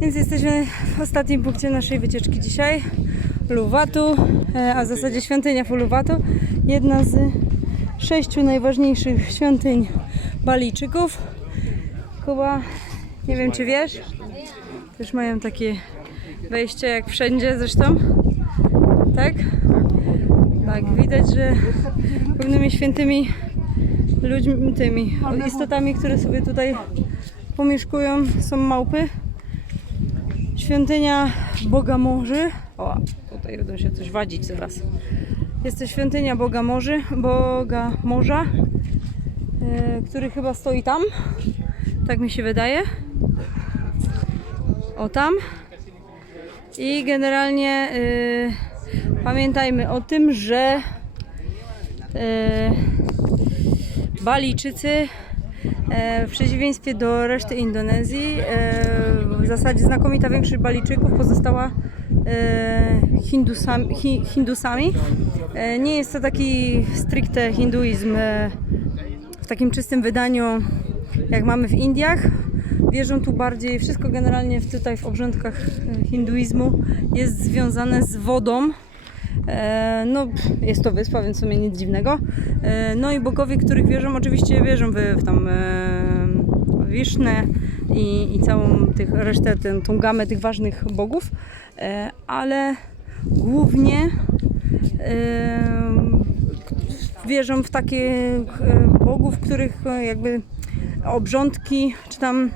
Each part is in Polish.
Więc jesteśmy w ostatnim punkcie naszej wycieczki dzisiaj. Luwatu, e, a w zasadzie świątynia Fuluwatu. Jedna z sześciu najważniejszych świątyń Balijczyków. Kuba, nie wiem czy wiesz, też mają takie wejście jak wszędzie zresztą. Tak? Tak, widać, że pewnymi świętymi ludźmi, tymi istotami, które sobie tutaj pomieszkują, są małpy. Świątynia Boga Morzy. O, tutaj będą się coś wadzić zaraz. Jest to świątynia Boga Morzy, Boga Morza, e, który chyba stoi tam. Tak mi się wydaje. O tam. I generalnie e, pamiętajmy o tym, że e, Balijczycy w przeciwieństwie do reszty Indonezji, e, w zasadzie znakomita większość Balijczyków pozostała e, Hindusami. Hi, Hindusami. E, Nie jest to taki stricte hinduizm e, w takim czystym wydaniu, jak mamy w Indiach. Wierzą tu bardziej, wszystko generalnie tutaj w obrządkach e, hinduizmu jest związane z wodą. E, No, jest to wyspa, więc w sumie nic dziwnego. E, No i bogowie, których wierzą, oczywiście wierzą w, tam e, Wisznę i, i całą tych resztę, tę, tą gamę tych ważnych bogów, ale głównie wierzą w takie e, bogów, których jakby obrządki czy tam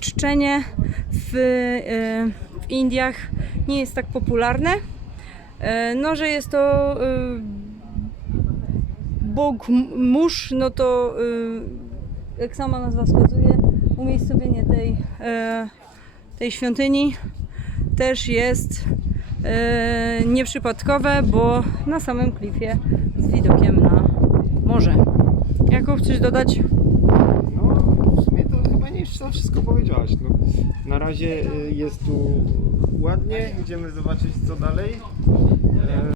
czczenie w, w Indiach nie jest tak popularne. E, No, że jest to e, Bóg mórz, no to e, jak sama nazwa wskazuje, umiejscowienie tej, e, tej świątyni też jest e, nieprzypadkowe, bo na samym klifie z widokiem na morze. Jakub, coś dodać? No, w sumie to chyba nie jeszcze wszystko powiedziałaś. No, na razie y, jest tu ładnie, idziemy zobaczyć co dalej.